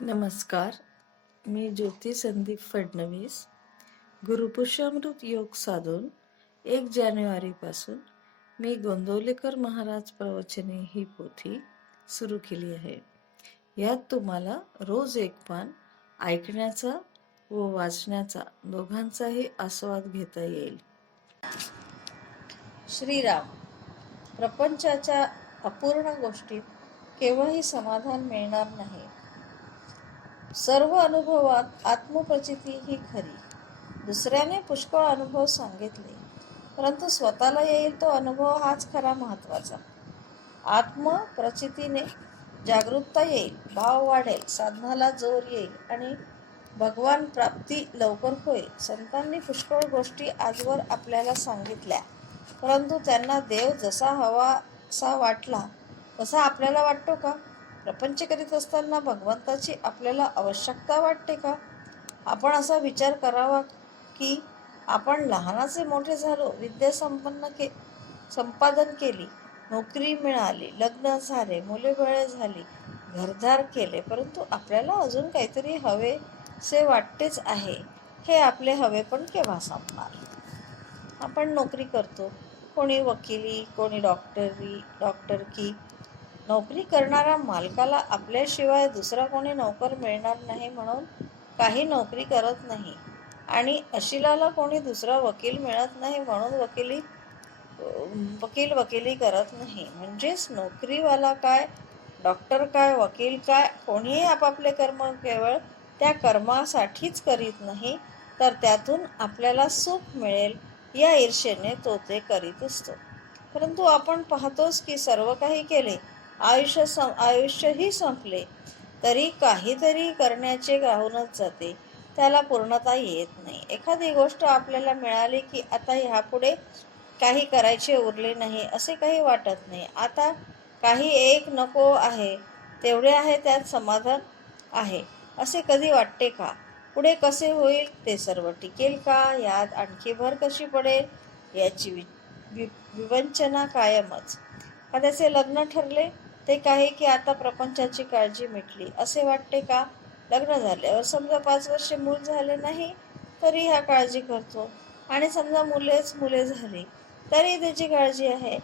नमस्कार. मी ज्योती संदीप फडणवीस. गुरुपुरुषामृत योग साधून 1 जानेवारीपासून मी गोंदवलेकर महाराज प्रवचने ही पोथी सुरू केली आहे. यात तुम्हाला रोज एक पान ऐकण्याचा व वाचण्याचा दोघांचाही आस्वाद घेता येईल. श्रीराम. प्रपंचाच्या अपूर्ण गोष्टीत केव्हाही समाधान मिळणार नाही. सर्व अनुभवात आत्मप्रचिती ही खरी. दुसऱ्याने पुष्कळ अनुभव सांगितले, परंतु स्वतःला येईल तो अनुभव हाच खरा महत्वाचा. आत्मप्रचितीने जागरूकता येईल, भाव वाढेल, साधनाला जोर येईल आणि भगवान प्राप्ती लवकर होईल. संतांनी पुष्कळ गोष्टी आजवर आपल्याला सांगितल्या, परंतु त्यांना देव जसा हवासा वाटला तसा आपल्याला वाटतो का? प्रपंच करीत असताना भगवंताची आपल्याला आवश्यकता वाटते का? आपण असा विचार करावा की आपण लहानाचे मोठे झालो, विद्या संपादन केली, नोकरी मिळाली, लग्न झाले, मुलेबाळे झाली, घरदार केले, परंतु आपल्याला अजून काहीतरी हवेसे वाटतेच आहे. हे आपले हवे पण केव्हा संपणार? आपण नोकरी करतो, कोणी वकिली, कोणी डॉक्टरकी. नोकरी करणाऱ्या मालकाला आपल्याशिवाय दुसरा कोणी नोकर मिळणार नाही म्हणून काही नोकरी करत नाही, आणि अशिलाला कोणी दुसरा वकील मिळत नाही म्हणून वकीली करत नाही. म्हणजेच नोकरीवाला काय, डॉक्टर काय, वकील काय, कोणीही आपापले कर्म केवळ त्या कर्मासाठीच करीत नाही, तर त्यातून आपल्याला सुख मिळेल या ईर्षेने तो ते करीत असतो. परंतु आपण पाहतोच की सर्व काही केले, आयुष्यही संपले, तरी काहीतरी करण्याचे राहूनच जाते, त्याला पूर्णता येत नाही. एखादी गोष्ट आपल्याला मिळाली की आता ह्यापुढे काही करायचे उरले नाही असे काही वाटत नाही. आता काही एक नको आहे, तेवढे आहे त्यात समाधान आहे असे कधी वाटते का? पुढे कसे होईल, ते सर्व टिकेल का, यात आणखी भर कशी पडेल याची विवंचना कायमच. एखाद्याचे लग्न ठरले, ते काही की आता प्रपंचाची काळजी मिटली असे वाटते का? लग्न झाल्यावर समजा 5 वर्षे मूल झाले नाही तरी ह्या काळजी करतो, आणि समजा मुले झाली तरी त्याची काळजी आहे.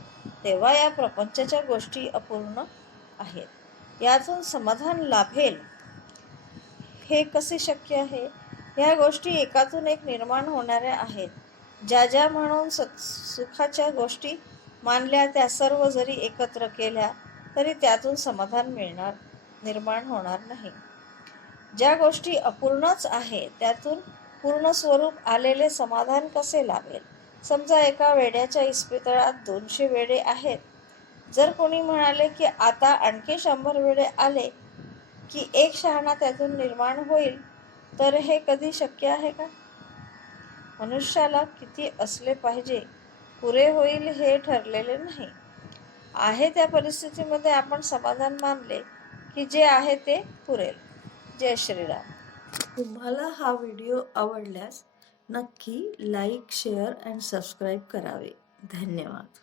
तेव्हा या प्रपंचाच्या गोष्टी अपूर्ण आहेत. यातून समाधान लाभेल हे कसे शक्य आहे? ह्या गोष्टी एकातून एक निर्माण होणाऱ्या आहेत. ज्या म्हणून सुखाच्या गोष्टी मानल्या त्या सर्व जरी एकत्र केल्या तरी त्यातून समाधान निर्माण होणार नाही. ज्या गोष्टी अपूर्णच आहे त्यातून पूर्ण स्वरूप आलेले समाधान कसे लाभेल? समजा एका वेड्याच्या इस्पितळात 200 वेडे आहेत. जर कोणी म्हणाले की आता आणखी 100 वेडे आले की एक शहाणा त्यातून निर्माण होईल, तर हे कधी शक्य आहे का? मनुष्याला किती असले पाहिजे पुरे होईल हे ठरलेले नाही. आहे त्या परिस्थितीमध्ये आपण समाधान मानले की जे आहे ते पुरेल. जय श्रीराम. तुम्हाला हा व्हिडिओ आवडल्यास नक्की लाईक, शेअर अँड सबस्क्राईब करावे. धन्यवाद.